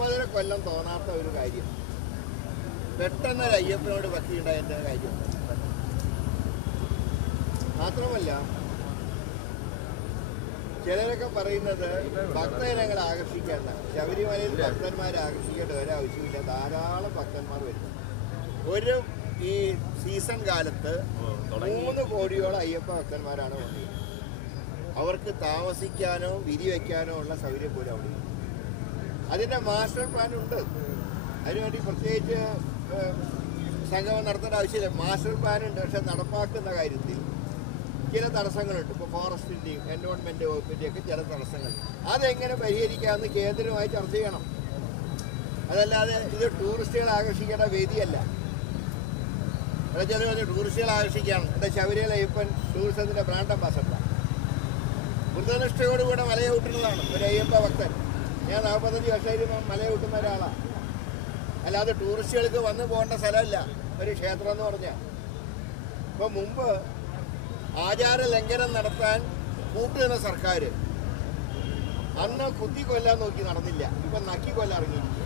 50 കൊല്ലം തോന്നാത്ത ഒരു കാര്യം പെട്ടെന്നൊരു അയ്യപ്പനോട് ഭക്തിയുണ്ടായതിൻ്റെ കാര്യമുണ്ട്. മാത്രമല്ല ചിലരൊക്കെ പറയുന്നത് ഭക്തജനങ്ങളെ ആകർഷിക്കേണ്ട, ശബരിമലയിൽ ഭക്തന്മാരെ ആകർഷിക്കേണ്ട ഒരാവശ്യമില്ല, ധാരാളം ഭക്തന്മാർ വരുന്നു. ഒരു ഈ സീസൺ കാലത്ത് 3 കോടിയോളം അയ്യപ്പ ഭക്തന്മാരാണ് വന്നത്. അവർക്ക് താമസിക്കാനോ വിരി വയ്ക്കാനോ ഉള്ള സൗകര്യം പോലും അവിടെ. അതിൻ്റെ മാസ്റ്റർ പ്ലാൻ ഉണ്ട്. അതിനുവേണ്ടി പ്രത്യേകിച്ച് സംഗമം നടത്തേണ്ട ആവശ്യമില്ല. മാസ്റ്റർ പ്ലാൻ ഉണ്ട്. പക്ഷെ നടപ്പാക്കുന്ന കാര്യത്തിൽ ചില തടസ്സങ്ങളുണ്ട്. ഇപ്പോൾ ഫോറസ്റ്റിൻ്റെയും എൻവയോൺമെൻറ്റ് വകുപ്പിൻ്റെയൊക്കെ ചില തടസ്സങ്ങൾ. അതെങ്ങനെ പരിഹരിക്കാമെന്ന് കേന്ദ്രവുമായി ചർച്ച ചെയ്യണം. അതല്ലാതെ ഇത് ടൂറിസ്റ്റുകളെ ആകർഷിക്കേണ്ട വേദിയല്ല. അവിടെ ചില ടൂറിസ്റ്റുകളെ ആകർഷിക്കുകയാണ്. എൻ്റെ ശബരിമല അയ്യപ്പൻ ടൂറിസത്തിൻ്റെ ബ്രാൻഡ് അംബാസഡർ. വൃദ്ധനിഷ്ഠയോടുകൂടെ മലയൂട്ടുന്നതാണ് ഒരു അയ്യപ്പ ഭക്തൻ. ഞാൻ 45 വർഷമായിട്ട് മലയൂട്ടുന്ന ഒരാളാണ്. അല്ലാതെ ടൂറിസ്റ്റുകൾക്ക് വന്നു പോകേണ്ട സ്ഥലമല്ല ഒരു ക്ഷേത്രം എന്ന് പറഞ്ഞാൽ. ഇപ്പോൾ മുമ്പ് ആചാര ലംഘനം നടത്താൻ കൂട്ടുന്ന സർക്കാർ അന്ന് കുത്തിക്കൊല്ലാൻ നോക്കി നടന്നില്ല. ഇപ്പം നക്കിക്കൊല്ലാൻ ഇറങ്ങിയിരിക്കുക.